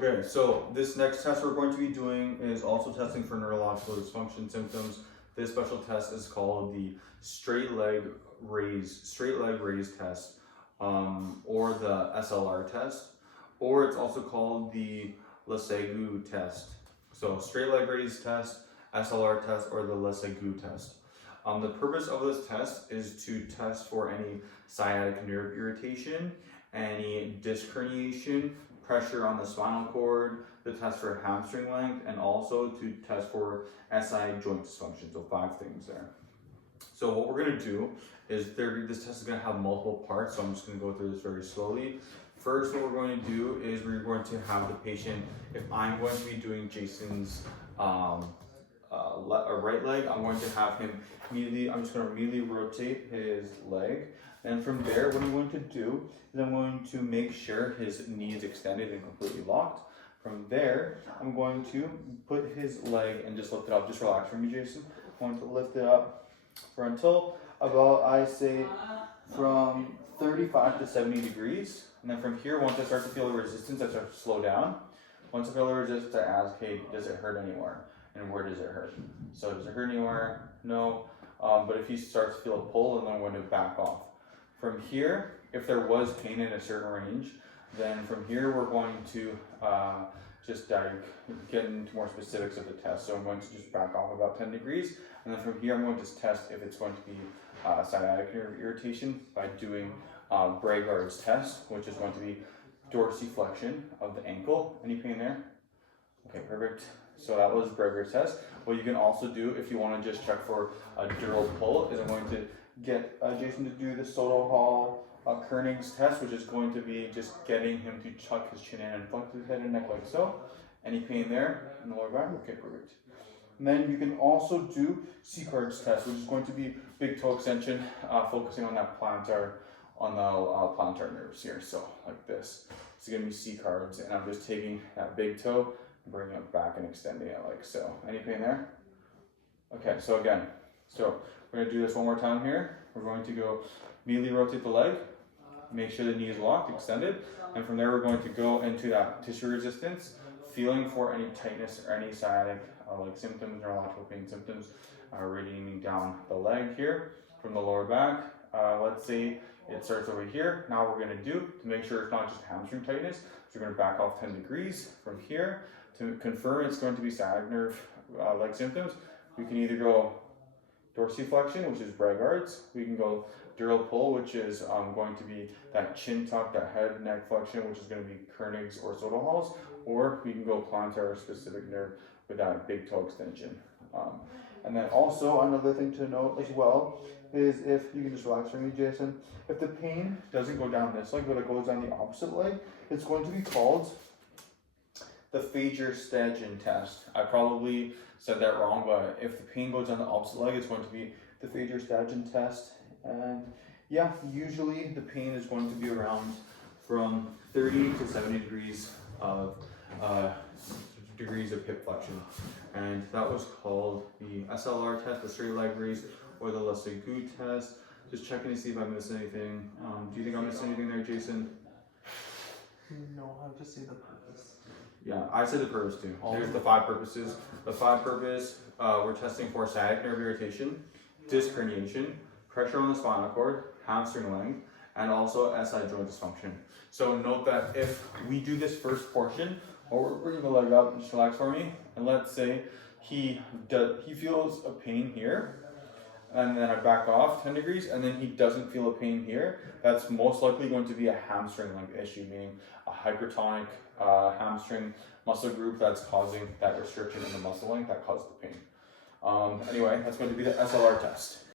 Okay, so this next test we're going to be doing is also testing for neurological dysfunction symptoms. This special test is called the straight leg raise test, or the SLR test, or it's also called the Lasegue test. So straight leg raise test, SLR test, or the Lasegue test. The purpose of this test is to test for any sciatic nerve irritation, any disc herniation, pressure on the spinal cord, to test for hamstring length, and also to test for SI joint dysfunction. So 5 things there. So what we're going to do is this test is going to have multiple parts, so I'm just going to go through this very slowly. First, what we're going to do is we're going to have the patient, if I'm going to be doing Jason's right leg, I'm going to have him I'm just going to immediately rotate his leg. And from there, what I'm going to do is I'm going to make sure his knee is extended and completely locked. From there, I'm going to put his leg and just lift it up. Just relax for me, Jason. I'm going to lift it up for until about, I say, from 35 to 70 degrees. And then from here, once I start to feel the resistance, I start to slow down. Once I feel the resistance, I ask, hey, does it hurt anywhere? And where does it hurt? So does it hurt anywhere? No. But if he starts to feel a pull, then I'm going to back off. From here, if there was pain in a certain range, then from here we're going to just get into more specifics of the test. So I'm going to just back off about 10 degrees. And then from here I'm going to test if it's going to be sciatic nerve irritation by doing Braggard's test, which is going to be dorsiflexion of the ankle. Any pain there? Okay, perfect. So that was Braggard's test. What you can also do if you want to just check for a dural pull is I'm going to get Jason to do the Soto-Hall Koenig's test, which is going to be just getting him to tuck his chin in and flex his head and neck like so. Any pain there in the lower back? Okay, perfect. And then you can also do Sicard's test, which is going to be big toe extension, focusing on that plantar nerves here. So like this. It's going to be Sicard's, and I'm just taking that big toe, bringing it back and extending it like so. Any pain there? Okay, so again, we're going to do this one more time here. We're going to go immediately rotate the leg, make sure the knee is locked, extended, and from there we're going to go into that tissue resistance, feeling for any tightness or any sciatic like symptoms, neurological pain symptoms, radiating down the leg here from the lower back. Let's say it starts over here. Now what we're going to do to make sure it's not just hamstring tightness, so we're going to back off 10 degrees from here to confirm it's going to be sciatic nerve leg symptoms. We can either go dorsiflexion, which is Braggard's. We can go dural pull, which is going to be that chin tuck, that head neck flexion, which is going to be Koenig's or Soto-Hall's, or we can go plantar specific nerve with that big toe extension. And then also another thing to note as well is, if you can just relax for me, Jason, if the pain doesn't go down this leg, but it goes down the opposite leg, it's going to be called the Fager-Stegen test. I probably said that wrong, but if the pain goes down the opposite leg, it's going to be the Fager-Stegen test. And yeah, usually the pain is going to be around from 30 to 70 degrees of hip flexion. And that was called the SLR test, the straight leg raise, or the Lasegue test. Just checking to see if I missed anything. Do you think I missed anything there, Jason? No, I just see the purpose. Yeah, I said the purpose too. There's the 5 purposes. The 5 purpose, we're testing for sciatic nerve irritation, disc herniation, pressure on the spinal cord, hamstring length, and also SI joint dysfunction. So note that if we do this first portion, or we're bringing the leg up, just relax for me, and let's say he feels a pain here, and then I back off 10 degrees, and then he doesn't feel a pain here, that's most likely going to be a hamstring length issue, meaning a hypertonic hamstring muscle group that's causing that restriction in the muscle length that causes the pain. Anyway, that's going to be the SLR test.